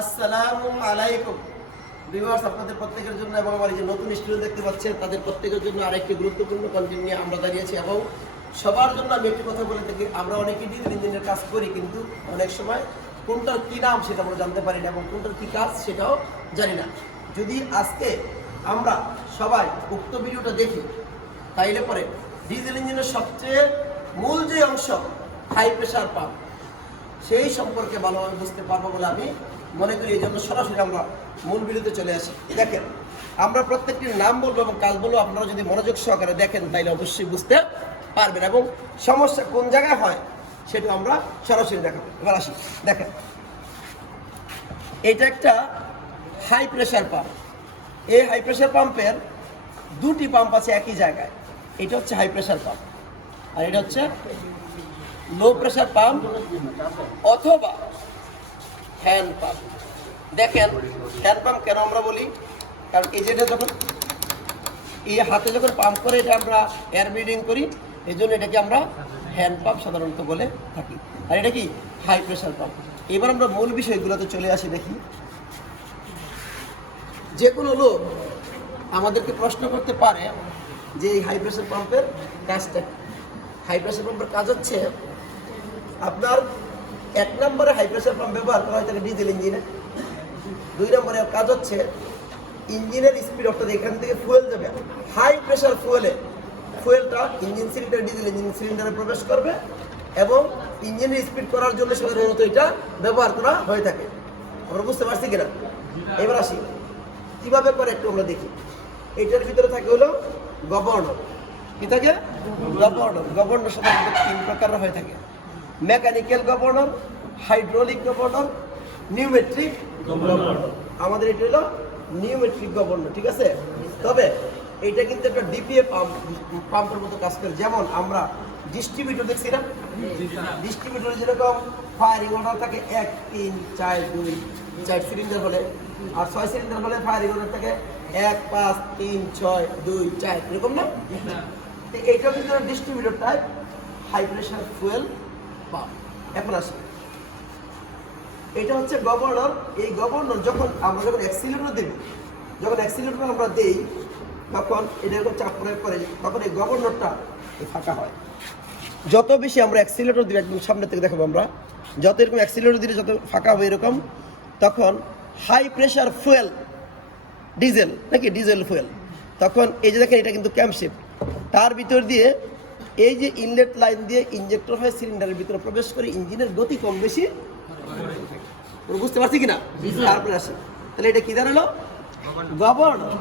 আসসালামু আলাইকুম ভিউয়ার্স, আপনাদের প্রত্যেকের জন্য এবং আমার যে নতুন স্টুডেন্ট দেখতে পাচ্ছেন তাদের প্রত্যেকের জন্য আরেকটি গুরুত্বপূর্ণ কন্টেন্ট নিয়ে আমরা দাঁড়িয়েছি। এবং সবার জন্য আমি একটি কথা বলে থাকি, আমরা অনেকেই ডিজিটাল ইঞ্জিনিয়ার কাজ করি, কিন্তু অনেক সময় কোনটার কী নাম সেটা আমরা জানতে পারি না এবং কোনটার কী কাজ সেটাও জানি না। যদি আজকে আমরা সবাই উক্ত ভিডিওটা দেখি তাইলে পরে ডিজিটাল ইঞ্জিনের সবচেয়ে মূল যে অংশ হাই প্রেশার পাম্প সেই সম্পর্কে ভালোভাবে বুঝতে পারবো বলে আমি মনে করি। এই জন্য সরাসরি আমরা মূল ভিডিওতে চলে আসি। দেখেন, আমরা প্রত্যেকটির নাম বলবো এবং কাজ বলবো, আপনারা যদি মনোযোগ সহকারে দেখেন তাইলে অবশ্যই বুঝতে পারবেন এবং সমস্যা কোন জায়গায় হয় সেটা আমরা সরাসরি দেখাবো। এবার আসি, দেখেন এটা একটা হাই প্রেশার পাম্প। এই হাই প্রেশার পাম্পের দুটি পাম্প আছে একই জায়গায়। এটা হচ্ছে হাই প্রেশার পাম্প আর এটা হচ্ছে লো প্রেশার পাম্প অথবা হ্যান্ড পাম্প। দেখেন হ্যান্ড পাম্প কেন আমরা বলি, কারণ এই যেটা যখন এই হাতে যখন পাম্প করে এটা আমরা এয়ার ব্লিডিং করি, এই জন্য এটাকে আমরা হ্যান্ড পাম্প সাধারণত বলে থাকি। আর এটা কি হাই প্রেশার পাম্প। এবার আমরা মূল বিষয়গুলোতে চলে আসি। দেখি, যে কোনো লোক আমাদেরকে প্রশ্ন করতে পারে যে এই হাই প্রেশার পাম্পের কাজটা। হাই প্রেশার পাম্পের কাজ হচ্ছে আপনার এক নম্বরে হাই প্রেশার পাম্প ব্যবহার করা হয় থাকে ডিজেল ইঞ্জিনে। দুই নম্বরে কাজ হচ্ছে ইঞ্জিনের স্পিড, অর্থাৎ এখান থেকে ফুয়েল যাবে হাই প্রেশার ফুয়েলটা ইঞ্জিন সিলিন্ডার ডিজেল ইঞ্জিন সিলিন্ডারে প্রবেশ করবে এবং ইঞ্জিনের স্পিড করার জন্য সাধারণত এটা ব্যবহার করা হয়ে থাকে। আমরা বুঝতে পারছি কিনা? এবার আসি কিভাবে করে একটু আমরা দেখি। এটার ভিতরে থাকে হলো গভর্নর। কি থাকে? গভর্নর। গভর্নর সাধারণত তিন প্রকারের হয়ে থাকে: mechanical governor, hydraulic governor, pneumatic governor. আমাদের এটা হলো নিউমেট্রিক গভর্নর, ঠিক আছে? তবে এইটা কিন্তু একটা ডিপিএ পাম্পের মতো কাজ করে। যেমন আমরা ডিস্ট্রিবিউটর দেখছি না, ডিস্ট্রিবিউটরে যেরকম ফায়ারিং অর্ডার থাকে 1, 3, 4, 2, 4 সিলিন্ডার হলে, আর 6 সিলিন্ডার হলে ফায়ারিং অর্ডার থাকে 1, 5, 3, 6, 2, 4, এরকম না? এইটা কিন্তু distributor type high pressure fuel pump. এখন আসি, এটা হচ্ছে গভর্নর। এই গভর্নর যখন অ্যাক্সিলারেটর দেব, যখন অ্যাক্সিলারেটর আমরা দেই তখন এটা যখন চাপ প্রয়োগ করে তখন এই গভর্নরটা ফাঁকা হয়। যত বেশি আমরা অ্যাক্সিলারেটর দিই, একদম সামনে থেকে দেখাবো আমরা, যত এরকম অ্যাক্সিলারেটর দিলে যত ফাঁকা হবে এরকম, তখন হাই প্রেশার ফুয়েল ডিজেল নাকি ডিজেল ফুয়েল, তখন এই যে দেখেন এটা কিন্তু ক্যাম্পশেপ, তার ভিতর দিয়ে এই যে ইনলেট লাইন দিয়ে ইনজেক্টর হয়ে সিলিন্ডারের ভিতরে প্রবেশ করে ইঞ্জিনের গতি কম বেশি। বুঝতে পারছি কিনা? তারপরে আসি, তাহলে এটা কি দাঁড়ালো? গভর্নর।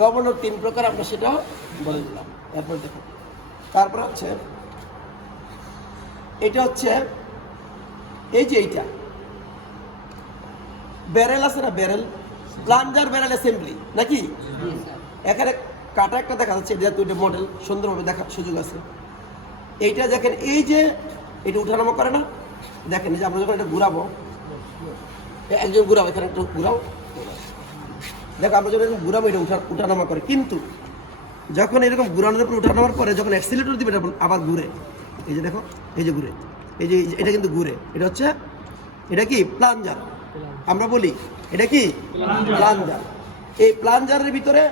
গভর্নর তিন প্রকার, আমরা সেটাও বলে দিলাম। এরপর দেখো, তারপর হচ্ছে এটা হচ্ছে এই যে এইটা ব্যারেল আছে না, ব্যারেল প্লাঞ্জার ব্যারেল অ্যাসেম্বলি নাকি? এখানে কাটা একটা দেখা যাচ্ছে, যেহেতু এটা মডেল সুন্দরভাবে দেখার সুযোগ আছে। এইটা দেখেন, এই যে এটা উঠানামা করে না, দেখেন এই যে আমরা যখন এটা ঘুরাবো, একজন ঘুরাবো, এখানে একটু ঘুরাও, দেখো আমরা যখন এরকম ঘুরাবো এটা উঠানামা করে, কিন্তু যখন এরকম ঘুরানোর উপর উঠানামার পরে যখন অ্যাক্সিলারেটর দিবে এটা আবার ঘুরে। এই যে দেখো, এই যে ঘুরে, এই যে এটা কিন্তু ঘুরে। এটা হচ্ছে, এটা কি প্লাঞ্জার আমরা বলি, এটা কি প্লাঞ্জার। এই প্লাঞ্জারের ভিতরে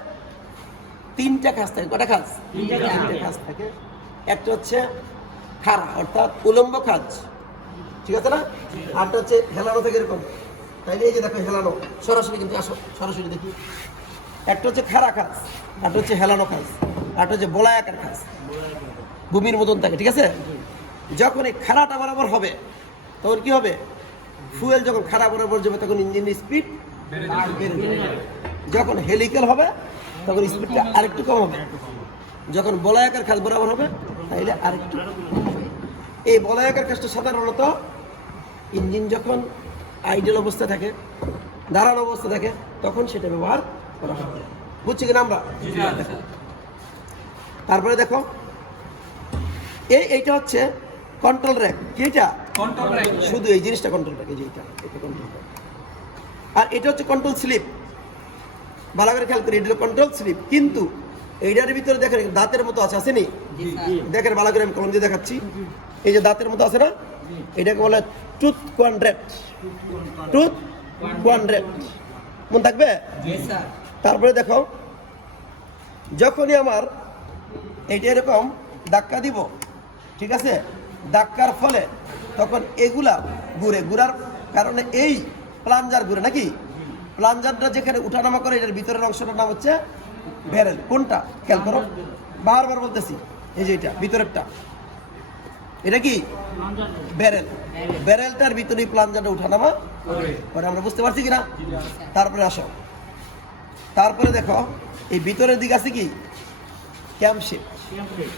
তিনটা কাজ থাকে। কটা কাজ? তিনটা কাজ থাকে। একটা হচ্ছে খাড়া, অর্থাৎ উলম্ব কাজ, ঠিক আছে না? আরটা হচ্ছে হেলানো থেকে এরকম, তাইলে এই যে দেখো হেলানো, সরাসরি কিন্তু আসো সরাসরি দেখি। একটা হচ্ছে খাড়া কাজ, আরটা হচ্ছে হেলানো কাজ, আরটা হচ্ছে বলায়াকার কাজ, ভূমির মতন থাকে, ঠিক আছে? যখন এই খাড়াটা বরাবর হবে তখন কি হবে? ফুয়েল যখন খাড়া বরাবর যাবে তখন ইঞ্জিনের স্পিড বেড়ে যাবে। যখন হেলিক্যাল হবে তখন স্পিডটা আরেকটু কম হবে। যখন বলায়াকার কাজ বরাবর হবে তাইলে আরেকটু। এই বলায়াকার কাজটা সাধারণত ইঞ্জিন যখন আইডেল অবস্থা থাকে, দাঁড়ানো অবস্থা থাকে, তখন সেটা ব্যবহার করা হবে। বুঝছি কিনা আমরা? তারপরে দেখো, এইটা হচ্ছে কন্ট্রোল র্যাক। কি এটা? Control rack. শুধু এই জিনিসটা কন্ট্রোল র্যাক, এই যে এটা কন্ট্রোল র্যাক। আর এটা হচ্ছে কন্ট্রোল স্লিপ। ভালো করে খেয়াল করি, এটা হলো কন্ট্রোল স্লিপ, কিন্তু এইটার ভিতরে দেখেন দাঁতের মতো আছে, আসেনি? দেখেন ভালো করে, আমি কলম দিয়ে দেখাচ্ছি। এই যে দাঁতের মতো আছে না, এটাকে বলে টুথ কোয়াড্রেন্ট। টুথ 100 মনে থাকবে? তারপরে দেখো যখনই আমার এইটা এরকম ধাক্কা দিব, ঠিক আছে, ধাক্কার ফলে তখন এগুলা ঘুরার কারণে এই প্লাঞ্জার ঘুরে নাকি, প্লাঞ্জারটা যেখানে উঠানামা করে এটার ভিতরের অংশটার নাম হচ্ছে ব্যারেল। কোনটা খেয়াল করো, বারবার বলতেছি, এই যে এটা ভিতরেরটা, এটা কি ব্যারেল। ব্যারেলটার ভিতরে প্লাঞ্জারটা উঠানামা করে, আমরা বুঝতে পারছি কিনা? তারপরে আসো, তারপরে দেখো এই ভিতরের দিকে আছে কি ক্যাম্পশেপ।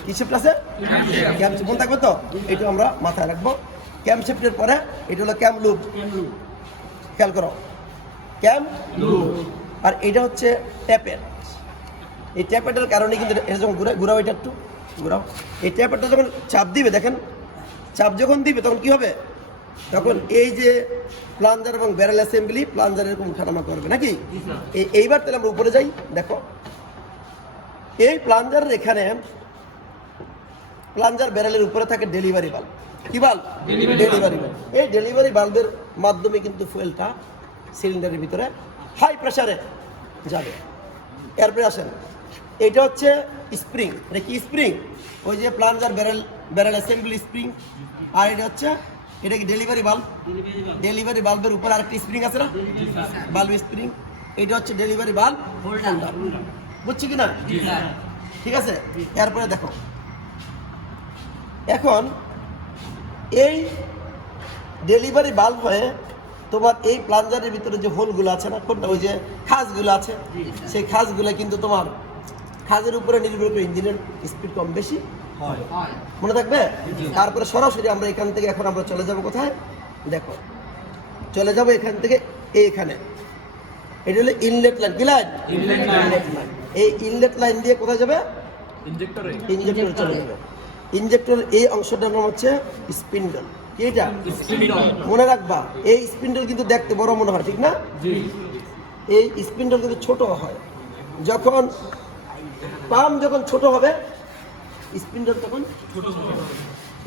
কি শেপ আছে? ক্যাম্পশেপ। মনে থাকবে তো? এটা আমরা মাথায় রাখবো। ক্যাম্পশেপের পরে এটা হলো ক্যাম লুপ। খেয়াল করো, ক্যাম লুপ। আর এটা হচ্ছে ট্যাপেট। এই ট্যাপেটের কারণে কিন্তু এটা যখন ঘুরাও, এটা একটু ঘুরাও, এই ট্যাপেটটা যখন চাপ দিবে, দেখেন চাপ যখন দিবে তখন কি হবে, তখন এই যে প্লাঞ্জার এবং ব্যারেল অ্যাসেম্বলি প্লাঞ্জার এরকম উঠানামা করবে নাকি। এইবার তাহলে আমরা উপরে যাই। দেখো এই প্লাঞ্জারের এখানে প্লাঞ্জার ব্যারেলের উপরে থাকে ডেলিভারি বাল্ব। কি বাল্ব? Delivery bulb. এই ডেলিভারি বাল্বের মাধ্যমে কিন্তু ফুয়েলটা সিলিন্ডারের ভিতরে হাই প্রেসারে যাবে। এরপরে আসেন, এটা হচ্ছে স্প্রিং। এটা কি স্প্রিং? ওই যে প্লাঞ্জার ব্যারেল অ্যাসেম্বলি স্প্রিং। আর এটা হচ্ছে, এটা কি ডেলিভারি বাল্ব? ডেলিভারি বাল্বের উপরে আরেকটি স্প্রিং আছে না, বাল্ব স্প্রিং। এটা হচ্ছে ডেলিভারি বাল্ব হোল্ডার। বুঝছি কিনা? ঠিক আছে। এরপরে দেখো এখন এই ডেলিভারি বাল্ব হয়ে তোমার এই প্লাঞ্জারের ভিতরে যে হোলগুলো আছে না, কোনটা, ওই যে খাঁজগুলো আছে, সেই খাঁজগুলো কিন্তু তোমার খাঁজের উপরে নির্ভর করে ইঞ্জিনের স্পিড কম বেশি হয়, মনে থাকবে? তারপরে সরাসরি আমরা এখান থেকে এখন আমরা চলে যাব কোথায়, দেখো চলে যাব এখান থেকে এইখানে। এটা হলো ইনলেট লাইন। কি লাইন? Inlet line. এই ইনলেট লাইন দিয়ে কোথায় যাবে? ইনজেক্টরে চলে যাবে। ইনজেক্টরের এই অংশটার নাম হচ্ছে স্পিন্ডল। কি এটা? স্পিন্ডল। মনে রাখবা, এই স্পিন্ডল কিন্তু দেখতে বড় মনে হয়, ঠিক না? এই স্পিন্ডল কিন্তু ছোট হয়। যখন পাম্প যখন ছোট হবে, স্পিন্ডল তখন ছোট হবে।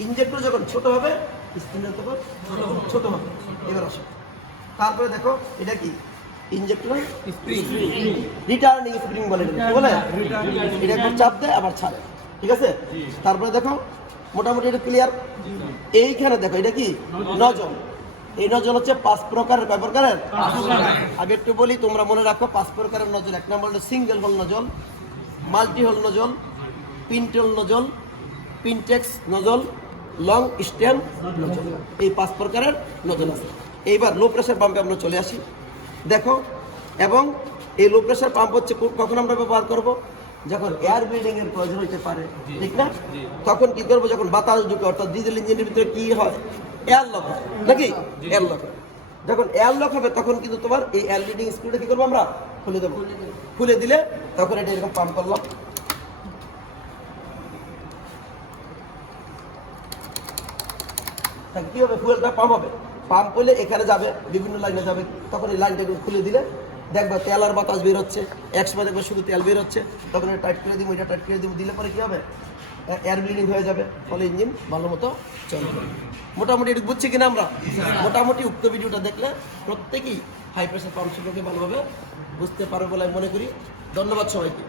ইনজেক্টর যখন ছোট হবে, স্পিন্ডল তখন ছোট হবে। এবার আসো, তারপরে দেখো এটা কি ইনজেক্টর স্প্রিং, রিটার্নিং স্প্রিং বলে। কি বলে? এটা একটু চাপ দেয় আবার ছাড়ে, ঠিক আছে? তারপরে দেখো মোটামুটি এটা ক্লিয়ার। এইখানে দেখো এটা কি নজল। এই নজল হচ্ছে 5 প্রকারের। কয় প্রকারের? আগে একটু বলি, তোমরা মনে রাখো 5 প্রকারের নজল। এক নম্বর হলো single hole nozzle, multi hole nozzle, pintle nozzle, pintaux nozzle, long stem nozzle. এই 5 প্রকারের নজল আছে। এইবার লো প্রেসার পাম্পে আমরা চলে আসি। দেখো, এবং এই লো প্রেসার পাম্প হচ্ছে কখন আমরা ব্যবহার করব? যখন এয়ার ব্লিডিং এর প্রয়োজন হতে পারে, ঠিক না? তখন কি করবো? যখন বাতাস ঢুকে, অর্থাৎ ডিজেল ইঞ্জিনের ভিতরে কি হয়, এয়ার লক হয় নাকি, এয়ার লক হয়। যখন এয়ার লক হবে তখন কিন্তু তোমার এই এয়ার ব্লিডিং স্ক্রুটা কি করবো আমরা? খুলে দেবো। খুলে দিলে তখন এটা এরকম পাম্প করলাম। কি হবে? ফুয়েলটা পাম্প হবে। পাম্প করলে এখানে যাবে, বিভিন্ন লাইনে যাবে। তখন এই লাইনটা খুলে দিলে দেখবে তেল আর বাতাস বের হচ্ছে। এক সময় দেখবে শুধু তেল বের হচ্ছে, তখন এটা টাইট করে দিব, এটা টাইট করে দিব। দিলে পরে কী হবে? এয়ার ব্লিডিং হয়ে যাবে, ফলে ইঞ্জিন ভালো মতো চলবে। মোটামুটি এটা বুঝছি কিনা আমরা? মোটামুটি উক্ত ভিডিওটা দেখলে প্রত্যেকেই হাই প্রেসার পাম্প সম্পর্কে ভালোভাবে বুঝতে পারবে বলে আমি মনে করি। ধন্যবাদ সবাইকে।